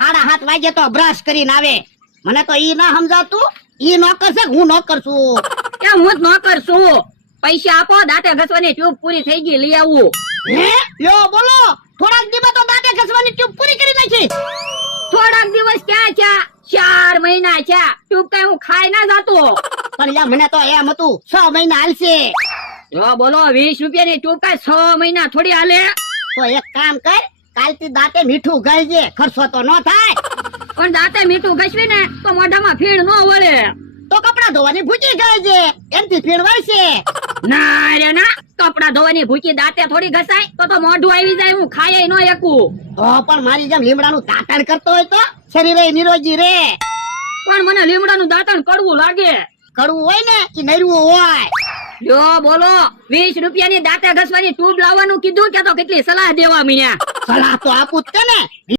7:30 વાગે તો બ્રશ કરીને આવે. મને તો ઈ ના સમજાતું. ઈ નોકર છે, હું નોકર છું. કે હું જ નોકર છું. પૈસા આપો, દાંતે ઘસવાની ટ્યુબ પૂરી થઈ ગઈ, લઈ આવું. હે લ્યો બોલો, થોડાક દિવસ તો દાંતે ઘસવાની ટ્યુબ પૂરી કરી નાખી. થોડાક દિવસ ક્યાં છે? 4 મહિના છે. ટ્યુબ કઈ હું ખાઈ ના જાતો. પણ લ્યા મને તો એમ હતું 6 મહિના હાલશે. જો બોલો, 20 રૂપિયાની ટ્યુબ કઈ 6 મહિના થોડી હાલે. તો એક કામ કર, કાલથી દાંતે મીઠું ગાળજે, ખર્ચો તો ન થાય. પણ દાંતે મીઠું ઘસવી ને તો મોઢામાં ફીણ ન વળે. તો કપડા ધોવાની ભૂકી ગાળજે, એનથી ફીણ વળશે. ના રે ના, કપડા ધોવાની ભૂકી દાંતે થોડી ઘસાય તો મોઢું આવી જાય, હું ખાય ન એકું. તો પણ મારી જેમ લીમડાનું દાંતણ કરતો હોય તો શરીરે નિરોગી રે. પણ મને લીમડાનું દાંતણ કડવું લાગે. કડવું હોય ને કે નરવું હોય. જો બોલો, 20 રૂપિયાની દાંતે ઘસવાની ટ્યુબ લાવવાનું કીધું કે તો કેટલી સલાહ દેવા મીયા. સલાહ તો આપું જ તે ને.